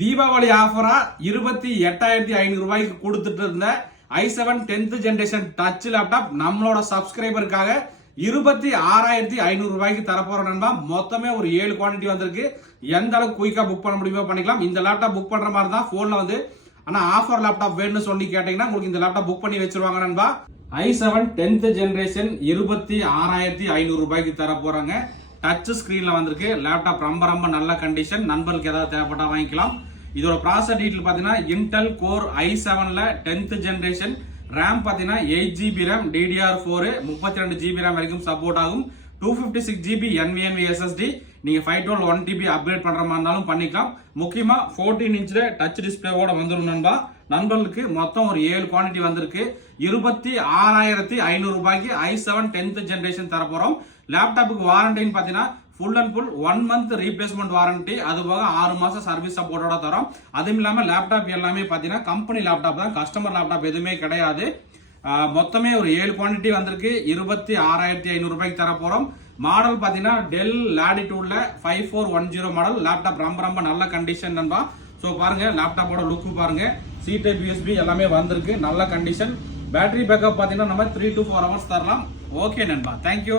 தீபாவளி ஆஃபரா இருபத்தி எட்டாயிரத்தி ஐநூறு ரூபாய்க்கு கொடுத்துட்டு இருந்த i seven tenth generation touch laptop நம்மளோட சப்ஸ்கிரைபருக்காக இருபத்தி ஆறாயிரத்தி ஐநூறு ரூபாய்க்கு தரப்போற நண்பா. மொத்தமே ஒரு ஏழு குவான்டிட்டி வந்திருக்கு. எந்த அளவுக்கு குயிக்கா புக் பண்ண முடியுமோ பண்ணிக்கலாம். இந்த லேப்டாப் புக் பண்ற மாதிரி தான் போன்ல வந்து ஆனா ஆஃபர் லேப்டாப் வேணும்னு சொல்லி கேட்டீங்கன்னா உங்களுக்கு இந்த லேப்டாப் புக் பண்ணி வச்சிருவாங்க நண்பா. ஐ செவன் டென்த் ஜென்ரேஷன் இருபத்தி ஆறாயிரத்தி ஐநூறு ரூபாய்க்கு தர போறாங்க டச் ஸ்கிரீன்ல வந்திருக்கு. லேப்டாப் ரொம்ப ரொம்ப நல்ல கண்டிஷன் நண்பர்களுக்கு ஏதாவது தேவைப்பட்டா வாங்கிக்கலாம். இதோட ப்ராசர் டீட்டெயில் பார்த்தீங்கன்னா இன்டெல் கோர் ஐ செவன்ல டென்த் ஜென்ரேஷன் ரேம் பார்த்தீங்கன்னா eight GB RAM DDR four முப்பத்தி ரெண்டு ஜிபி ரேம் வரைக்கும் சப்போர்ட் ஆகும். டூ ஃபிஃப்டி சிக்ஸ் ஜிபி என்விஎன்வி எஸ்எஸ்டி நீங்கள் five twelve one TB upgrade பண்ணுற மாதிரி இருந்தாலும் பண்ணிக்கலாம். முக்கியமாக ஃபோர்டீன் இன்ச்சில் டச் டிஸ்பிளேவோட வந்துடும் நண்பா. நண்பர்களுக்கு மொத்தம் ஒரு ஏழு குவான்டிட்டி வந்திருக்கு. இருபத்தி ஆறாயிரத்தி ஐநூறு ரூபாய்க்கு ஐ செவன் டென்த் ஜென்ரேஷன் தர லேப்டாப்புக்கு வாரண்டின்னு பார்த்தீங்கன்னா full and full one month replacement warranty அது போக ஆறு மாதம் சர்வீஸ் சப்போர்ட்டோட தரோம். அதுவும் இல்லாமல் லேப்டாப் எல்லாமே பார்த்தீங்கன்னா கம்பெனி லேப்டாப் தான். கஸ்டமர் லேப்டாப் எதுவுமே கிடையாது. மொத்தமே ஒரு ஏழு குவான்டிட்டி வந்திருக்கு. இருபத்தி ஆறாயிரத்தி ஐநூறு ரூபாய்க்கு தர போறோம் மாடல் பாத்தீங்கன்னா Dell லாடிடியூட்ல five four one zero model laptop ரொம்ப ரொம்ப நல்ல கண்டிஷன் நண்பா. ஸோ பாருங்க லேப்டாப்போட லுக்கு பாருங்க. சி டைப் யூஎஸ்பி எல்லாமே வந்திருக்கு. நல்ல கண்டிஷன் பேட்டரி பேக்கப் பார்த்தீங்கன்னா நம்ம த்ரீ டு ஃபோர் ஹவர்ஸ் தரலாம். ஓகே நண்பா. Thank you